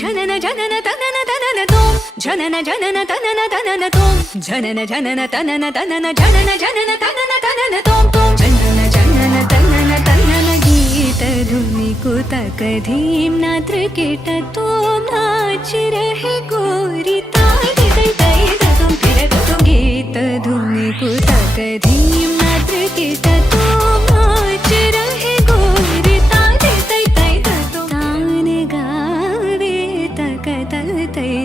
ಜನನ ಜನನ ತನನ ತನನ ತೋಂ ಜನನ ಜನನ ತನನ ತನನ ತೋಂ ಜನನ ಜನನ ತನನ ತನನ ಜನನ ಜನನ ತನನ ತನನ ತೋಂ ತೋಂ ಜನನ ಜನನ ತನನ ತನನ ಗೀತ ಧುನಿ ಕುತಕ धीम नात्र कीट तोम नाच रहे गोरी ताई तई तई तुम फिर तुम गीत धुनी कुतक धीम नात्र कीट तोम नाच रहे गोरी ताई तई तई तुम तान गावे तक तई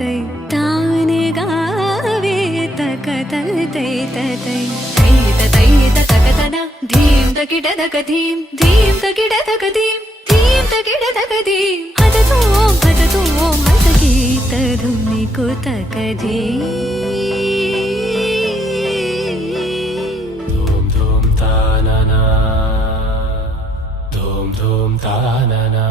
तई तान गावे तक तई तई तई तक तना धीम तकिट तक धीम धीम तकिट तक धीम धीम तकिट तक धीम हद तो मत गीत धुनी को तक धीम धूम धूम तानना धूम धूम तानना